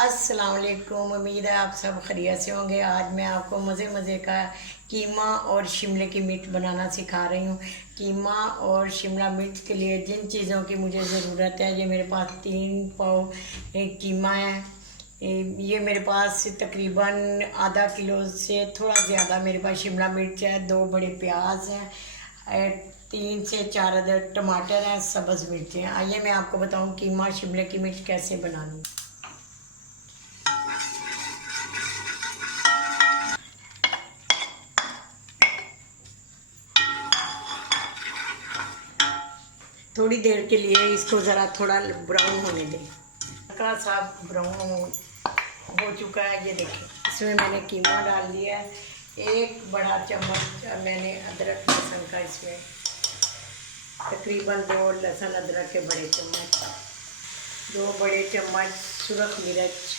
अस्सलाम वालेकुम। उम्मीद है आप सब खैरियत से होंगे। आज मैं आपको मज़े मज़े का कीमा और शिमले की मिर्च बनाना सिखा रही हूँ। कीमा और शिमला मिर्च के लिए जिन चीज़ों की मुझे ज़रूरत है, ये मेरे पास 3 पाव कीमा है। ये मेरे पास तकरीबन आधा किलो से थोड़ा ज़्यादा मेरे पास शिमला मिर्च है, 2 बड़े प्याज हैं, 3 से 4 अदर टमाटर हैं, सब्ज़ मिर्चें हैं। आइए मैं आपको बताऊँ कीमा शिमले की मिर्च कैसे बनानी। थोड़ी देर के लिए इसको ज़रा थोड़ा ब्राउन होने दें। हल्का सा ब्राउन हो चुका है, ये देखें। इसमें मैंने कीमा डाल दिया है। 1 बड़ा चम्मच मैंने अदरक लहसुन का, इसमें तकरीबन 2 लहसुन अदरक के बड़े चम्मच, 2 बड़े चम्मच सुरख मिर्च,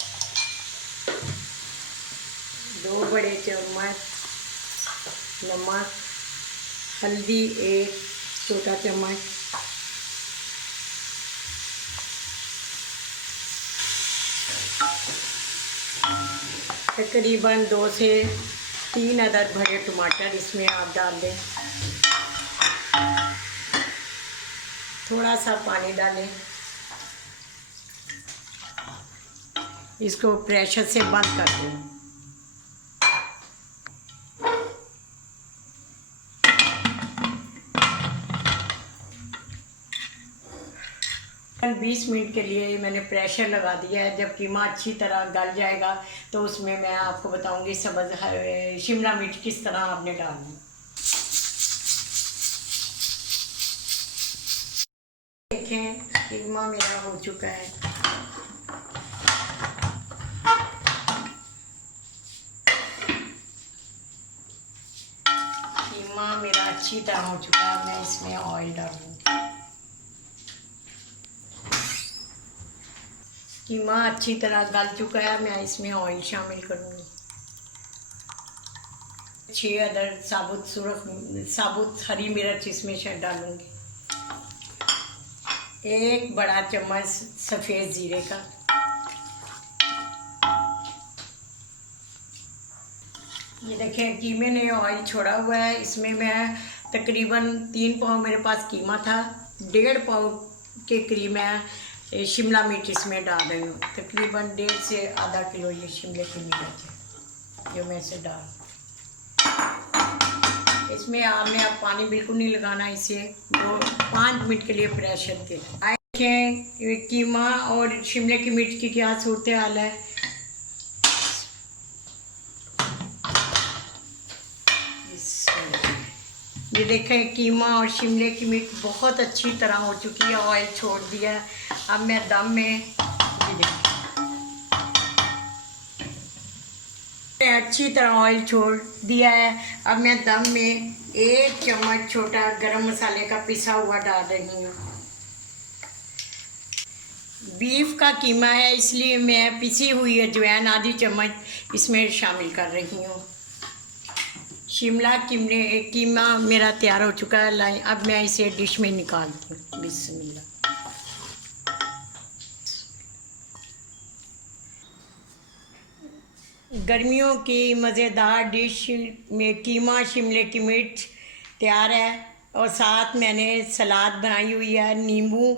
2 बड़े चम्मच नमक, हल्दी 1 छोटा चम्मच, तकरीबन 2 से 3 अदद भरे टमाटर इसमें आप डाल दें। थोड़ा सा पानी डालें। इसको प्रेशर से बंद कर दें। 20 मिनट के लिए मैंने प्रेशर लगा दिया है। जब कीमा अच्छी तरह गल जाएगा तो उसमें मैं आपको बताऊंगी सब्ज़ शिमला मिर्च किस तरह आपने डालनी। देखें कीमा मेरा हो चुका है। कीमा मेरा अच्छी तरह हो चुका है। मैं इसमें ऑयल डालूंगी। कीमा अच्छी तरह गल चुका है, मैं इसमें ऑयल शामिल करूँगी। 6 अदर साबुत हरी मिर्च इसमें डालूँगी। 1 बड़ा चम्मच सफ़ेद ज़ीरे का, ये देखें कीमे ने ऑयल छोड़ा हुआ है। इसमें मैं तकरीबन 3 पाव मेरे पास कीमा था, 1.5 पाव के करीब मैं शिमला मिर्च इसमें डाल रही हूँ। तकरीबन 1.5 से आधा किलो ये शिमले की मिर्च है जो मैं इसे डाल। इसमें आपने अब पानी बिल्कुल नहीं लगाना। इसे 5 मिनट के लिए प्रेशर दें। देखें कीमा और शिमले की मिर्च की क्या सूरत हाल है। ये देखें कीमा और शिमले की मिर्च बहुत अच्छी तरह हो चुकी है, ऑयल छोड़ दिया है। अब मैं दम में, ये देखें अच्छी तरह ऑयल छोड़ दिया है। अब मैं दम में 1 चम्मच छोटा गरम मसाले का पिसा हुआ डाल रही हूँ। बीफ का कीमा है इसलिए मैं पिसी हुई अजवाइन आधी चम्मच इसमें शामिल कर रही हूँ। शिमला कीमा मेरा तैयार हो चुका है। लाई अब मैं इसे डिश में निकालती हूँ। बिस्मिल्लाह। गर्मियों की मज़ेदार डिश में कीमा शिमले की मिर्च तैयार है और साथ मैंने सलाद बनाई हुई है, नींबू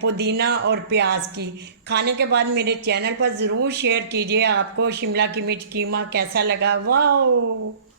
पुदीना और प्याज की। खाने के बाद मेरे चैनल पर ज़रूर शेयर कीजिए आपको शिमला की मिर्च कीमा कैसा लगा। वाह।